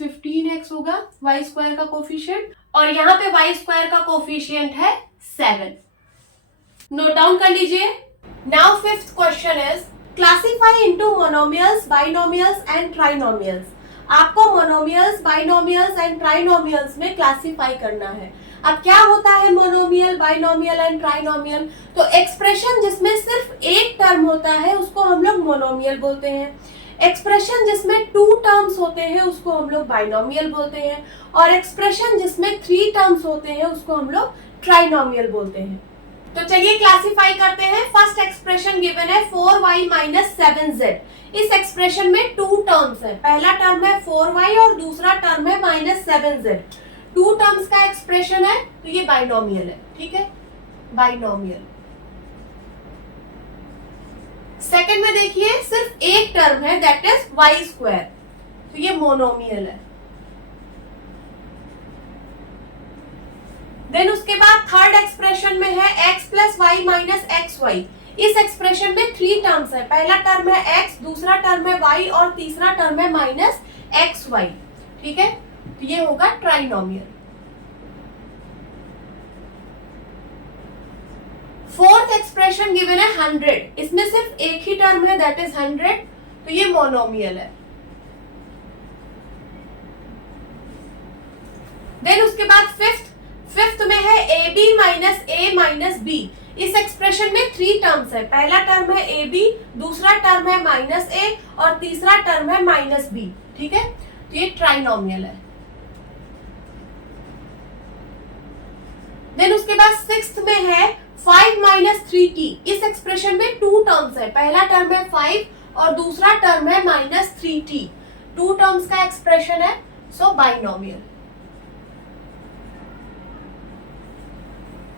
15x होगा y स्क्वायर का कोफिशिएंट और यहाँ पे y स्क्वायर का कोफिशिएंट है 7। नोट डाउन कर लीजिए। Now fifth question is classify into monomials, binomials and trinomials. आपको मोनोमियल्स, बाइनोमियल्स एंड ट्राइनोमियल्स में क्लासिफाई करना है। अब क्या होता है मोनोमियल, बाइनोमियल एंड ट्राइनोमियल, तो एक्सप्रेशन जिसमें सिर्फ एक टर्म होता है उसको हम लोग मोनोमियल बोलते हैं। एक्सप्रेशन जिसमें टू टर्म्स होते हैं उसको हम लोग बाइनोमियल बोलते हैं और एक्सप्रेशन जिसमें थ्री टर्म्स होते हैं उसको हम लोग ट्राइनोमियल बोलते हैं। तो चलिए क्लासिफाई करते हैं। फर्स्ट एक्सप्रेशन गिवन है 4y माइनस 7z। इस एक्सप्रेशन में टू टर्म्स है, पहला टर्म है 4y और दूसरा टर्म है माइनस 7z। टू टर्म्स का एक्सप्रेशन है तो ये बाइनोमियल है, ठीक है, बाइनोमियल। सेकंड में देखिए सिर्फ एक टर्म है दैट इज y स्क्वायर, तो ये मोनोमियल है। देन उसके बाद थर्ड एक्सप्रेशन में है x plus y minus x y. इस एक्सप्रेशन में थ्री टर्म्स है, पहला टर्म है x, दूसरा टर्म है y और तीसरा टर्म है माइनस एक्स वाई, ठीक है, तो ये होगा ट्राइनोमियल। फोर्थ एक्सप्रेशन गिवन है 100। इसमें सिर्फ एक ही टर्म है दैट इज 100, तो ये मोनोमियल है। देन उसके बाद फिफ्थ में है ab minus a minus b। इस एक्सप्रेशन में थ्री टर्म्स है, पहला टर्म है ab, दूसरा टर्म है माइनस a और तीसरा टर्म है माइनस b, ठीक है, तो ये ट्राइनोमियल है। देन उसके बाद सिक्स्थ में है 5 माइनस 3t। इस एक्सप्रेशन में टू टर्म्स है, पहला टर्म है 5 और दूसरा टर्म है माइनस 3t। टू टर्म्स का एक्सप्रेशन है, सो बाइनोमियल।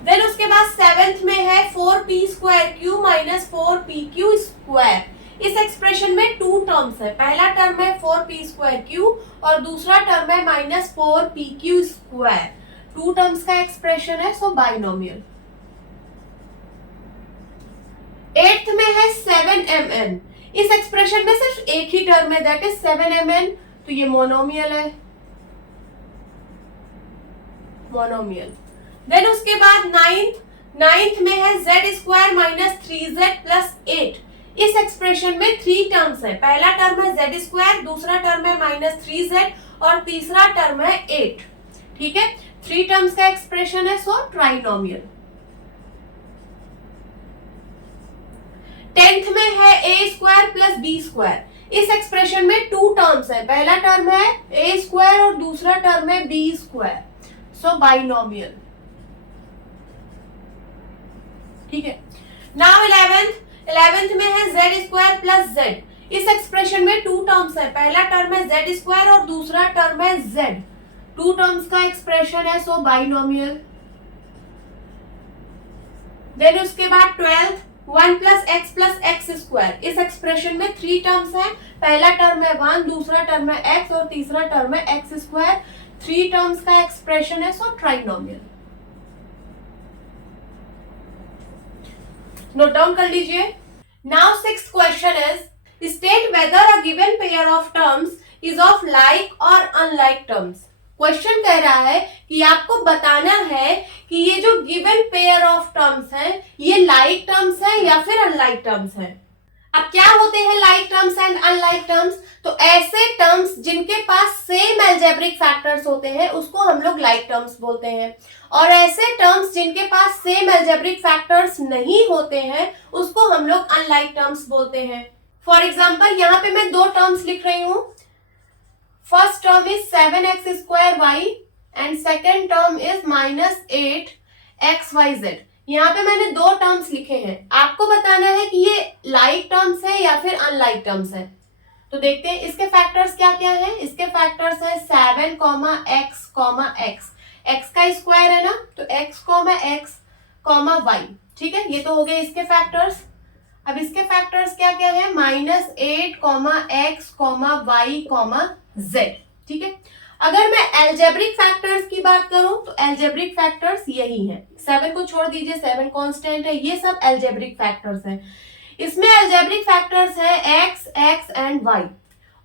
देन उसके बाद सेवेंथ में है 4p square Q minus 4pq square. इस एक्सप्रेशन में टू टर्म्स है, पहला टर्म है 4p स्क्वायर क्यू और दूसरा टर्म है minus 4pq square. Two terms का एक्सप्रेशन है, सो बाइनोमियल। एट्थ में है 7mn। इस एक्सप्रेशन में सिर्फ एक ही टर्म है दैट इज 7mn, तो ये मोनोमियल है, मोनोमियल। देन उसके बाद नाइन्थ में है z square minus 3z plus 8। इस एक्सप्रेशन में थ्री टर्म्स है, पहला टर्म है z स्क्वायर, दूसरा टर्म है माइनस 3z और तीसरा टर्म है 8, ठीक है, थ्री टर्म्स का एक्सप्रेशन है, सो ट्राइनोमियल। टेंथ में है a square plus b square. इस एक्सप्रेशन में टू टर्म्स है, पहला टर्म है a स्क्वायर और दूसरा टर्म है b स्क्वायर, सो बाइनोमियल। ठीक है। नाउ 11th में है z स्क्वायर प्लस z। इस एक्सप्रेशन में टू टर्म्स है, पहला टर्म है z स्क्वायर और दूसरा टर्म है z। टू टर्म्स का एक्सप्रेशन है, सो बाइनोमियल। देन उसके बाद 12th 1 प्लस एक्स स्क्वायर। इस एक्सप्रेशन में थ्री टर्म्स है, पहला टर्म है 1, दूसरा टर्म है x और तीसरा टर्म है एक्स स्क्वायर। थ्री टर्म्स का एक्सप्रेशन है, सो ट्राइनोमियल। नोट डाउन कर लीजिए। Now 6th question is state whether a given pair of terms is of like और अनलाइक टर्म्स। क्वेश्चन कह रहा है कि आपको बताना है कि ये जो गिवन पेयर ऑफ टर्म्स हैं ये लाइक टर्म्स हैं या फिर अनलाइक टर्म्स हैं। अब क्या होते हैं like terms and unlike terms? तो ऐसे टर्म्स जिनके पास सेम अलजेब्रिक फैक्टर्स होते हैं उसको हम लोग लाइक टर्म्स बोलते हैं, और ऐसे टर्म्स जिनके पास सेम अलजेब्रिक फैक्टर्स नहीं होते हैं उसको हम लोग अनलाइक टर्म्स बोलते हैं। फॉर एग्जाम्पल यहाँ पे मैं दो टर्म्स लिख रही हूँ। First term is 7x square y and second term is -8xyz। यहाँ पे मैंने दो टर्म्स लिखे हैं, आपको बताना है कि ये लाइक टर्म्स है या फिर अनलाइक टर्म्स है। तो देखते हैं इसके फैक्टर्स क्या क्या है। इसके फैक्टर्स है 7, x, x का स्क्वायर है ना, तो x, y, ठीक है, ये तो हो गए इसके फैक्टर्स। अब इसके फैक्टर्स क्या क्या है, -8, x, y, z, ठीक है। अगर मैं एल्जेब्रिक फैक्टर्स की बात करूं तो एल्जेब्रिक फैक्टर्स यही है, 7 को छोड़ दीजिए, 7 कांस्टेंट है, ये सब एल्जेब्रिक फैक्टर्स हैं। इसमें एल्जेब्रिक फैक्टर्स है x एंड y,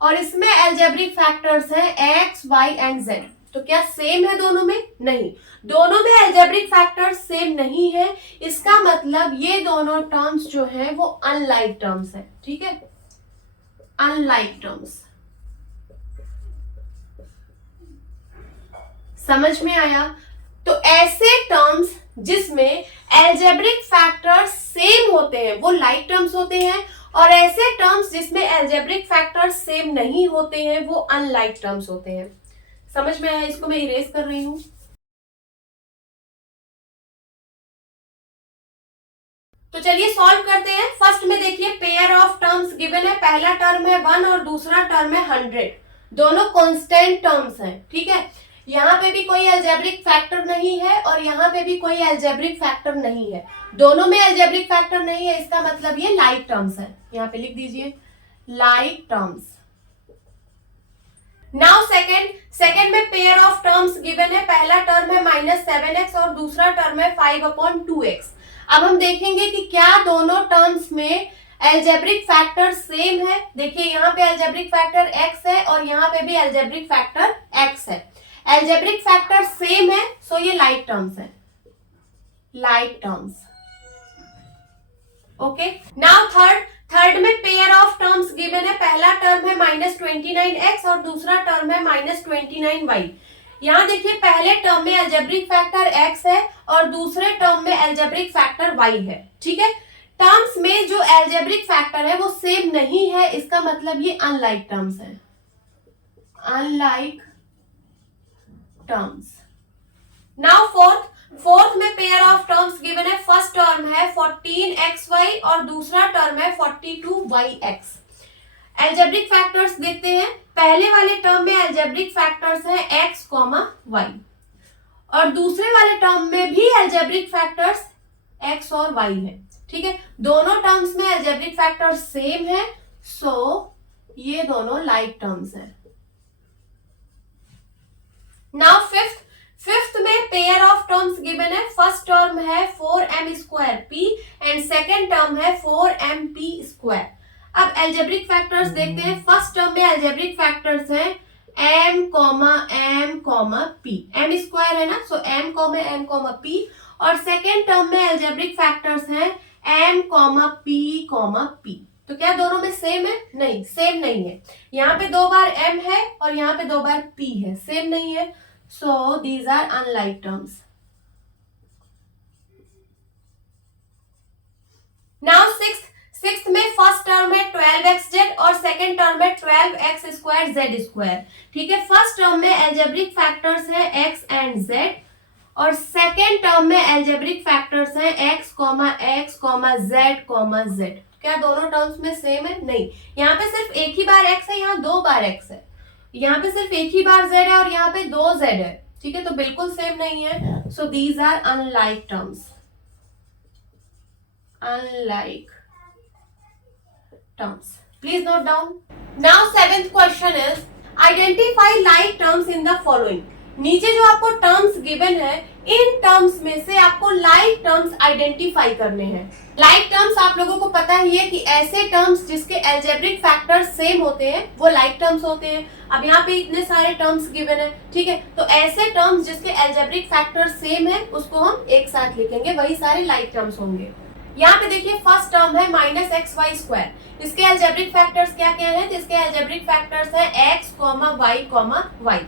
और इसमें एल्जेब्रिक फैक्टर्स है x, y एंड z। तो क्या सेम है दोनों में? नहीं, दोनों में एल्जेब्रिक फैक्टर्स सेम नहीं है। इसका मतलब ये दोनों टर्म्स जो है वो अनलाइक टर्म्स है, ठीक है, अनलाइक टर्म्स। समझ में आया? तो ऐसे टर्म्स जिसमें एल्जेब्रिक फैक्टर्स सेम होते हैं वो लाइक टर्म्स होते हैं, और ऐसे टर्म्स जिसमें एल्जेब्रिक फैक्टर्स सेम नहीं होते हैं वो अनलाइक टर्म्स होते हैं। समझ में आया? इसको मैं इरेज कर रही हूं। तो चलिए सॉल्व करते हैं। फर्स्ट में देखिए पेयर ऑफ टर्म्स गिवन है, पहला टर्म है 1 और दूसरा टर्म है 100। दोनों कांस्टेंट टर्म्स हैं, ठीक है। यहाँ पे भी कोई अलजेब्रिक फैक्टर नहीं है और यहाँ पे भी कोई अलजेब्रिक फैक्टर नहीं है, दोनों में अलजेब्रिक फैक्टर नहीं है, इसका मतलब ये लाइक टर्म्स है। यहाँ पे लिख दीजिए लाइक टर्म्स। नाउ सेकेंड में पेयर ऑफ टर्म्स गिवन है, पहला टर्म है -7x और दूसरा टर्म है 5/2x। अब हम देखेंगे कि क्या दोनों टर्म्स में अलजेब्रिक फैक्टर सेम है। देखिए यहाँ पे अलजेब्रिक फैक्टर x है और यहाँ पे भी अलजेब्रिक फैक्टर x है। अलजेब्रिक फैक्टर सेम है, सो ये लाइक टर्म्स है, like terms. Okay, now third में पेयर ऑफ टर्म्स गिवन है, पहला टर्म है -29x और दूसरा टर्म है -29y। यहाँ देखिए पहले टर्म में अलजेब्रिक फैक्टर x है और दूसरे टर्म में अलजेब्रिक फैक्टर y है, ठीक है। टर्म्स में जो अलजेब्रिक फैक्टर है वो सेम नहीं है, इसका मतलब ये अनलाइक टर्म्स है, अनलाइक टर्म्स। नाउ फोर्थ में पेयर ऑफ टर्म्स गिवन है, फर्स्ट टर्म है 14xy और दूसरा टर्म है 42yx। अलजेब्रिक फैक्टर्स देखते हैं, पहले वाले टर्म में अलजेब्रिक फैक्टर्स है x, y, और दूसरे वाले टर्म में भी अलजेब्रिक फैक्टर्स x और y है, ठीक है। दोनों टर्म्स में अलजेब्रिक फैक्टर्स सेम है, सो ये दोनों लाइक टर्म्स है। नाउ फिफ्थ में पेयर ऑफ टर्म्स गिवन है, फर्स्ट टर्म है 4m² एंड सेकेंड टर्म है 4mp²। अब अलजेब्रिक फैक्टर्स देखते हैं। फर्स्ट टर्म में अलजेब्रिक फैक्टर्स हैं m, p, m² है ना, सो m, p, और सेकेंड टर्म में अलजेब्रिक फैक्टर्स हैं m, p। तो क्या दोनों में सेम है? नहीं, सेम नहीं है। यहाँ पे 2 बार m है और यहाँ पे 2 बार p है, सेम नहीं है, so these are unlike terms. Now sixth में फर्स्ट टर्म है 12xz और सेकेंड टर्म है 12x² z², ठीक है। फर्स्ट टर्म में अलजेब्रिक फैक्टर्स है x एंड z और सेकेंड टर्म में एल्जेब्रिक फैक्टर्स हैं x, z, z। क्या दोनों टर्म्स में सेम है? नहीं, यहाँ पे सिर्फ एक ही बार x है, यहाँ 2 बार x है। यहाँ पे सिर्फ एक ही बार z है और यहाँ पे 2 z है। ठीक है, तो बिल्कुल सेम नहीं है। So these are unlike terms, unlike terms. Please note down. Now seventh question is identify like terms in the following. नीचे जो आपको टर्म्स गिवन है, इन टर्म्स में से आपको लाइक टर्म्स आइडेंटिफाई करने हैं। लाइक टर्म्स आप लोगों को पता ही है कि ऐसे टर्म्स जिसके एल्जेब्रिक फैक्टर्स सेम होते हैं वो लाइक टर्म्स होते हैं। अब यहाँ पे इतने सारे टर्म्स गिवन है, ठीक है, तो ऐसे टर्म्स जिसके एल्जेब्रिक फैक्टर्स सेम है उसको हम एक साथ लिखेंगे, वही सारे लाइक टर्म्स होंगे। यहाँ पे देखिए फर्स्ट टर्म है -xy²। इसके एल्जेब्रिक फैक्टर्स क्या क्या है? तो इसके एल्जेब्रिक फैक्टर्स है x, y, y।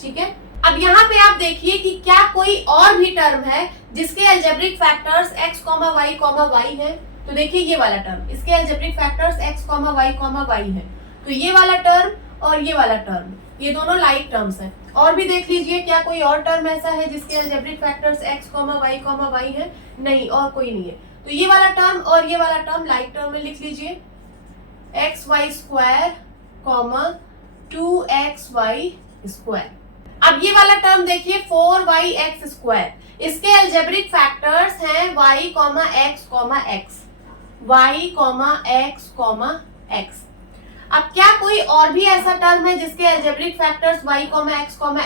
ठीक है, अब यहाँ पे आप देखिए कि क्या कोई और भी टर्म है जिसके एल्जेब्रिक फैक्टर्स x, y है। तो देखिए ये वाला टर्म, इसके एल्जेब्रिक फैक्टर्स x, y है। तो ये वाला टर्म और ये वाला टर्म, ये दोनों लाइक टर्म्स हैं। और भी देख लीजिए क्या कोई और टर्म ऐसा है जिसके एल्जेब्रिक फैक्टर्स x, y है? नहीं, और कोई नहीं है। तो ये वाला टर्म और ये वाला टर्म लाइक टर्म में लिख लीजिए, xy², 2xy²। अब ये वाला टर्म देखिए 4yx²। इसके एल्जेब्रिक फैक्टर्स हैं y, x, x। अब क्या कोई और भी ऐसा टर्म है जिसके एल्जेब्रिक फैक्टर्स y,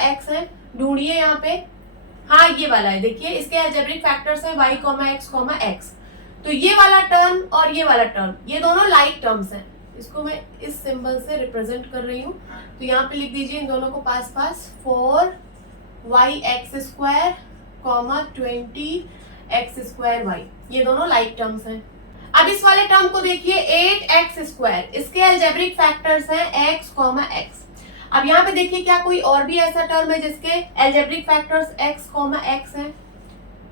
x हैं? ढूंढिए यहाँ पे। हाँ, ये वाला है, देखिए इसके एल्जेब्रिक फैक्टर्स हैं y, x। तो ये वाला टर्म और ये वाला टर्म, ये दोनों लाइक टर्म्स हैं। इसको मैं इस सिंबल से रिप्रेजेंट कर रही हूँ। तो यहाँ पे लिख दीजिए इन दोनों को पास पास, 4yx², 20x²y। ये दोनों लाइक टर्म्स हैं। अब इस वाले टर्म को देखिए 8x²। इसके एल्जेब्रिक फैक्टर्स हैं x, x। अब यहाँ पे देखिए क्या कोई और भी ऐसा टर्म है जिसके एल्जेब्रिक फैक्टर्स x, x है?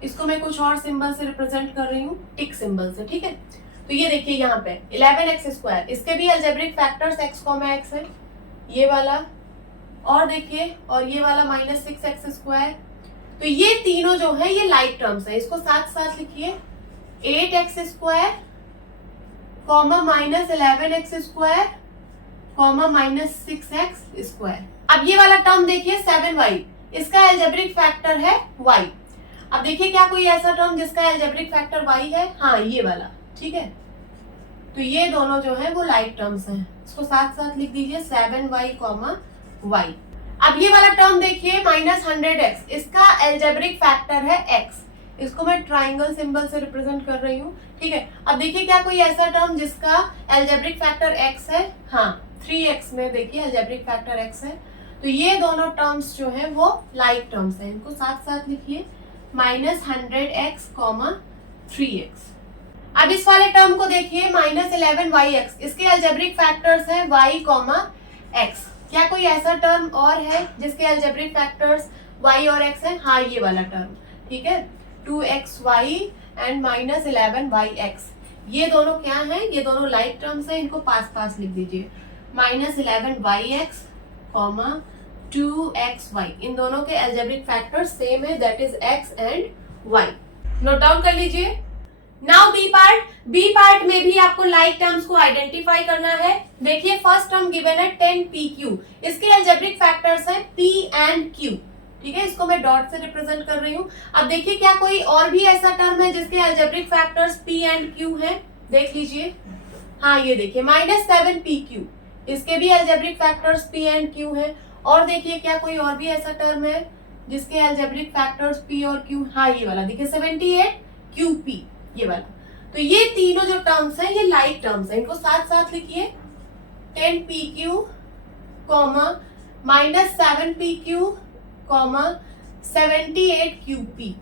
इसको मैं कुछ और सिंबल से रिप्रेजेंट कर रही हूँ, टिक सिंबल से। ठीक है, तो ये देखिए यहाँ पे 11x²। इसके भी एल्जेब्रिक फैक्टर्स x, x है, ये वाला। और देखिए, और ये वाला -6x²। तो ये तीनों जो है ये लाइक टर्म्स है। इसको साथ साथ लिखिए, 8x², -11x², -6x²। अब ये वाला टर्म देखिए 7y। इसका एल्जेब्रिक फैक्टर है y। अब देखिए क्या कोई ऐसा टर्म जिसका एल्जेब्रिक फैक्टर y है? हाँ, ये वाला। ठीक है, तो ये दोनों जो है वो लाइक टर्म्स हैं। इसको साथ साथ लिख दीजिए, 7y, y। अब ये वाला टर्म देखिए -100x। इसका एल्जेब्रिक फैक्टर है x। इसको मैं ट्राइंगल सिंबल से रिप्रेजेंट कर रही हूँ। ठीक है, अब देखिए क्या कोई ऐसा टर्म जिसका एल्जेब्रिक फैक्टर x है? हाँ, 3x में देखिए एल्जेब्रिक फैक्टर x है। तो ये दोनों टर्म्स जो है वो लाइक टर्म्स हैं। इनको साथ साथ लिखिए, -100x, 3x। अब इस वाले टर्म को देखिए -11yx। इसके एल्जेब्रिक फैक्टर्स हैं y, x। क्या कोई ऐसा टर्म और है जिसके एल्जेब्रिक फैक्टर्स y और x हैं? हाँ, ये वाला टर्म। ठीक है, 2xy एंड -11yx। ये दोनों क्या हैं? ये दोनों लाइक टर्म्स हैं। इनको पास पास लिख दीजिए, -11yx, 2xy। इन दोनों के एल्जेब्रिक फैक्टर्स सेम है, that is x and y। Note down कर लीजिए। नाउ बी पार्ट में भी आपको लाइक टर्म्स को आइडेंटिफाई करना है। देखिए फर्स्ट टर्म गिवन है 10pq। इसके एल्जेब्रिक फैक्टर्स हैं p एंड q। ठीक है, इसको मैं डॉट से रिप्रेजेंट कर रही हूँ। अब देखिए क्या कोई और भी ऐसा टर्म है जिसके algebraic factors p and q हैं? देख लीजिए। हाँ, ये देखिए -7pq। इसके भी algebraic factors p and q हैं। और देखिए क्या कोई और भी ऐसा टर्म है जिसके एल्जेब्रिक फैक्टर्स p और q? हाँ, ये वाला देखिए 78qp, ये वाला। तो ये तीनों जो टर्म्स हैं ये लाइक टर्म्स हैं। इनको साथ साथ लिखिए, 10pq, -7pq, 78qp।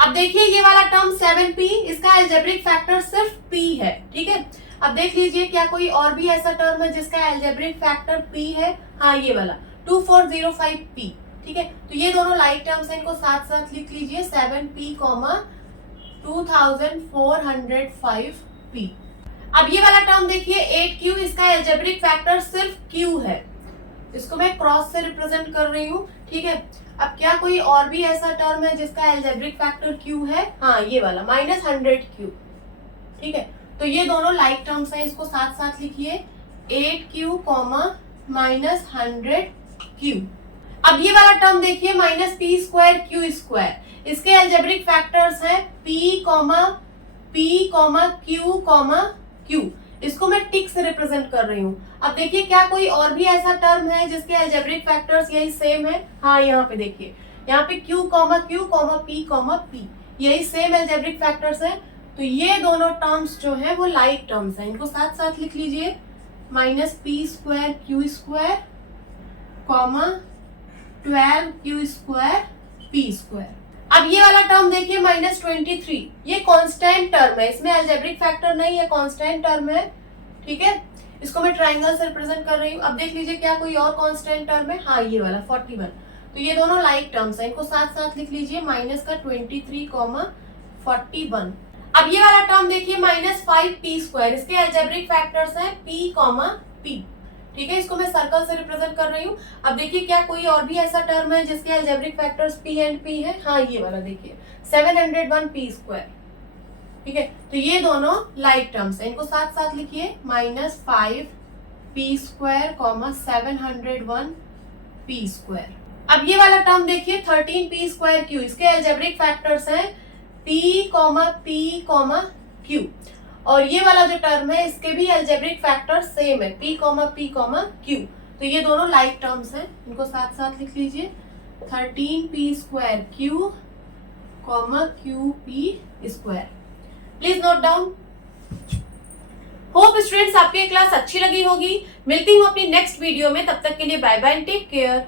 अब देखिए ये वाला टर्म 7p, इसका एल्जेब्रिक फैक्टर सिर्फ p है। ठीक है, अब देख लीजिए क्या कोई और भी ऐसा टर्म है जिसका एल्जेब्रिक फैक्टर p है? हाँ, ये वाला 2405p। ठीक है, तो ये दोनों लाइक टर्म्स हैं। इनको साथ साथ लिख लीजिए, 7p, 2405p। अब ये वाला टर्म देखिए 8q। इसका एल्जेब्रिक फैक्टर सिर्फ q है। इसको मैं क्रॉस से रिप्रेजेंट कर रही हूँ, ठीक है। अब क्या कोई और भी ऐसा टर्म है जिसका एल्जेब्रिक फैक्टर q है? हाँ, ये वाला -100q, ठीक है। तो ये दोनों लाइक टर्म्स हैं, इसको साथ साथ लिखिए, 8q, -100q। अब ये वाला टर्म देखिए -p²q², इसके एल्जेब्रिक फैक्टर्स हैं p, q, इसको मैं टिक से रिप्रेजेंट कर रही हूँ। अब देखिए क्या कोई और भी ऐसा टर्म है जिसके एल्जेब्रिक फैक्टर्स यही सेम है? हाँ, यहाँ पे देखिए, यहाँ पे q, p, यही सेम एल्जेब्रिक फैक्टर्स हैं। तो ये दोनों टर्म्स जो है वो लाइक टर्म्स हैं, इनको साथ साथ लिख लीजिए, -p²q², 12q²p²। अब ये वाला टर्म देखिए -23, ये कांस्टेंट टर्म है, इसमें एल्जेब्रिक फैक्टर नहीं है, कांस्टेंट टर्म है, ठीक है। इसको मैं ट्रायंगल से रिप्रेजेंट कर रही हूँ। अब देख लीजिए क्या कोई और कांस्टेंट टर्म है? हाँ, ये वाला 41। तो ये दोनों लाइक टर्म्स हैं, इनको साथ साथ लिख लीजिए, -23, 41। अब ये वाला टर्म देखिए -5p², इसके एल्जेब्रिक फैक्टर्स हैं p, p, ठीक है। इसको मैं सर्कल से रिप्रेजेंट कर रही हूँ। अब देखिए क्या कोई और भी ऐसा टर्म है जिसके algebraic factors p and p है? हाँ, ये वाला देखिए 701p², ठीक है। तो ये दोनों लाइक टर्म्स हैं, इनको साथ साथ लिखिए, -5p², 701p²। अब ये वाला टर्म देखिए 13p²q, इसके एल्जेब्रिक फैक्टर्स हैं p, q, और ये वाला जो टर्म है इसके भी एल्जेब्रिक फैक्टर सेम है, p, q। तो ये दोनों लाइक टर्म्स हैं, इनको साथ साथ लिख लीजिए, 13p²q, qp²। Please note down. Hope students आपको ये क्लास अच्छी लगी होगी। मिलती हूँ अपनी नेक्स्ट वीडियो में, तब तक के लिए बाय बाय, टेक केयर।